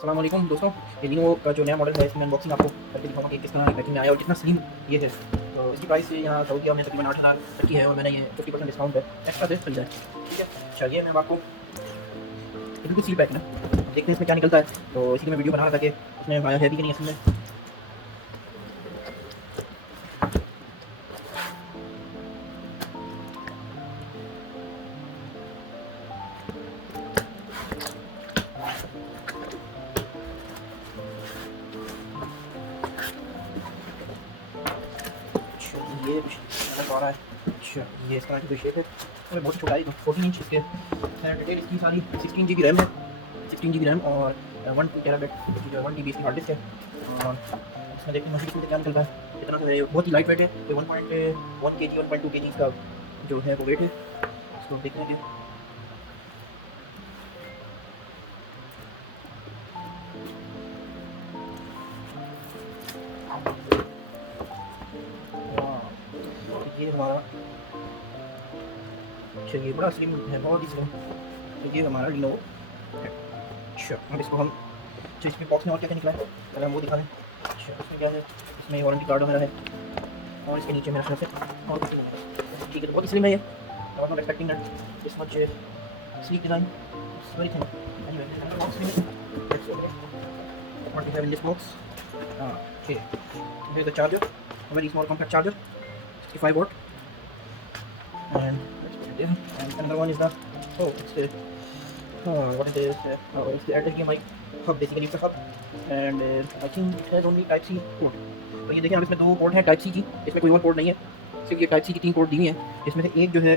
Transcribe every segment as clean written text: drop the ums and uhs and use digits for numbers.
अस्सलाम वालेकुम दोस्तों, ये Lenovo का जो नया मॉडल है इसमें अनबॉक्सिंग आपको करके दिखाऊंगा कि किस तरह पैकिंग में आया और कितना स्लिम ये है। तो इसकी प्राइस यहाँ सऊदीया में तकरीबन 8,000 तक की है और मैंने ये 50% डिस्काउंट पे एक्स्ट्रा से खरीदा है। ठीक है, चलिए मैं आपको बिल्कुल सील पैक है ना, देखते हैं इसमें क्या निकलता है। तो इसी की मैं वीडियो बना रहा था कि इसमें आया है भी कि नहीं असल में। ये कुछ आ रहा है। अच्छा, ये इस तरह की कोई शेप है और बहुत छोटा है, 14 इंच इसके डिटेल इसकी सारी। 16 GB रैम है, 16 GB रैम और 1 टेराबाइट की जो 1 TB इसकी हार्ड डिस्क है। और इसमें देखते हैं मशीन क्या निकलता है। इतना सा बहुत ही लाइट वेट है, 1.1 kg 1.2 kg इसका जो है वो वेट है। इसको देखते हैं। ये हमारा, अच्छा ये बड़ा स्लिम है, बहुत ही स्लिम। तो ये हमारा Lenovo है। अच्छा, अब इसको हम, अच्छा इसके बॉक्स में और क्या क्या निकला है अगर हम वो दिखा दें। अच्छा इसमें क्या है, इसमें वारंटी कार्ड वगैरह है और इसके नीचे मेरा से और कुछ नहीं है। ठीक है, तो बहुत स्लिम है ये। I was not expecting that this much sleek design, it's very thin. Anyway box में let's open it. What we have in this box, okay here is the charger, a very small compact charger, 65 watt. And let's put it there. And another one is the, oh it's the what is this, it's the HDMI hub, basically it's a hub. And I think it has only type C port. तो ये देखिए अब इसमें दो port हैं type सी की, इसमें कोई और पोर्ट नहीं है, सिर्फ ये टाइप सी की 3 पोर्ट दी हुई हैं। इसमें से एक जो है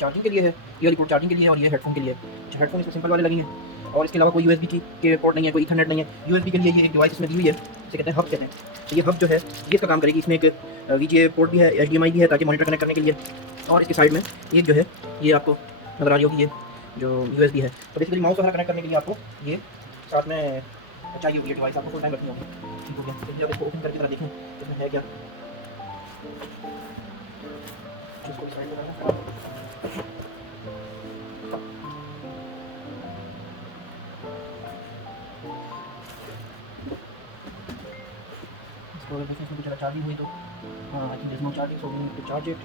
चार्जिंग के लिए है, ये वाली पोर्ट चार्जिंग के लिए है और ये हेडफोन के लिए है। हेडफोन इसमें सिंपल वाले लगी हैं और इसके अलावा कोई यूएसबी के पोर्ट नहीं है, कोई ईथरनेट नहीं है। यूएसबी के लिए ये एक डिवाइस इसमें दी हुई है, इसे कहते हैं हब कहते हैं। तो ये हब जो है ये इसका काम करेगी। इसमें एक वीजीए पोर्ट भी है, एचडीएमआई भी है ताकि मॉनिटर कनेक्ट करने के लिए, और इसके साइड में एक जो है ये आपको नज़र आ रही होगी, ये जो यूएसबी है। तो बेसिकली माउस वगैरह कनेक्ट करने के लिए आपको ये साथ में चाहिए होगी, ये डिवाइस आपको फुल टाइम रखनी होगी। ठीक हो गया, तो अब इसको ओपन करके जरा देखें इसमें है क्या। इसको भी साइड में रखना। अगर देखिए इसमें कुछ चार्जिंग हुई तो I think there is no charging, so we need to charge it.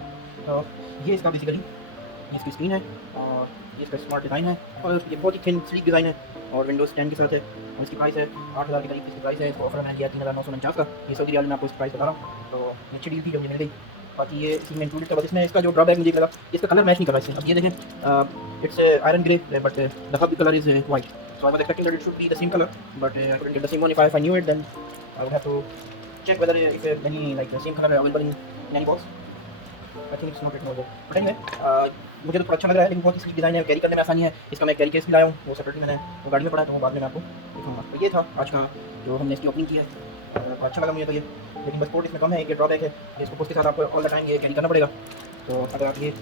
ये इसका बेसिकली ये इसकी स्क्रीन है और ये इसका स्मार्ट डिज़ाइन है और ये बहुत ही थिन स्लीक डिज़ाइन है और विंडोज़ 10 के साथ है। और इसकी प्राइस है 8,000 के करीब इसकी प्राइस है। इसको ऑफर मैंने दिया 3,949 का। ये सऊदी रियाल में आपको इस प्राइस बता रहा हूँ, तो ये अच्छी डील थी जो मुझे मिल गई। बाकी ये इसी में इंक्लूडेड था। बस इसमें इसका जो ड्रॉबैक मुझे लगा, इसका कलर मैच नहीं कर रहा इसमें। अब ये देखें, it's iron grey but the hub colour is white, so I was expecting that it should be the same colour but I couldn't get the same one. If I knew it then I would have to check whether if any like the same color available in any box. I think it's not written over there. But anyway, मुझे तो थोड़ा अच्छा लग रहा है, लेकिन बहुत ही sleek design है, कैरी करने में आसानी है। इसका मैं कैरी केस भी लाया हूँ, वो सेपरेटली मैंने वो गाड़ी में पड़ा है, तो वो बाद में मैं आपको दिखाऊंगा। तो ये था आज का जो हमने इसकी ओपनिंग की है। अच्छा लगा मुझे तो ये, लेकिन बस पोर्ट इसमें कम है, एक ड्रॉबैक है, इसको उसके साथ आपको ऑल द टाइम ये कैरी करना पड़ेगा। तो अगर आप ये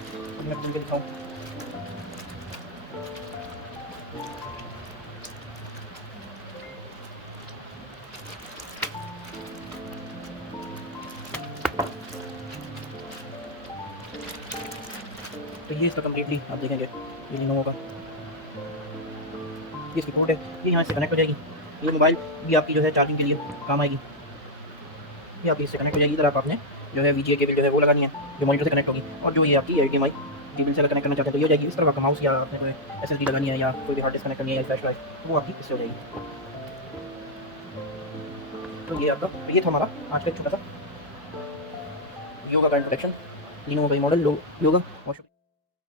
मैं खुल के दिखाऊँ, तो ये इसका कम्प्लीटली आप देखेंगे ये Lenovo का ये इसकी पोर्ट है, ये यहाँ से कनेक्ट हो जाएगी। ये मोबाइल भी आपकी जो है चार्जिंग के लिए काम आएगी, ये आपकी इससे कनेक्ट हो जाएगी। इधर आप आपने जो है वीजीए केबल जो है वो लगानी है जो मॉनिटर से कनेक्ट होगी, और जो ये आपकी एचडीएमआई केबल से अगर कनेक्ट करना चाहते हैं तो ये हो जाएगी। इस तरफ आपका माउस या आपने कोई एसएसडी लगानी है या कोई भी हार्ड डिस्क कनेक्ट करनी है या फ्लैश ड्राइव, वो आपकी इससे हो जाएगी। तो ये आपका, तो ये था हमारा आज का छोटा सा योगा का इंट्रोडक्शन, Lenovo का मॉडल योगा।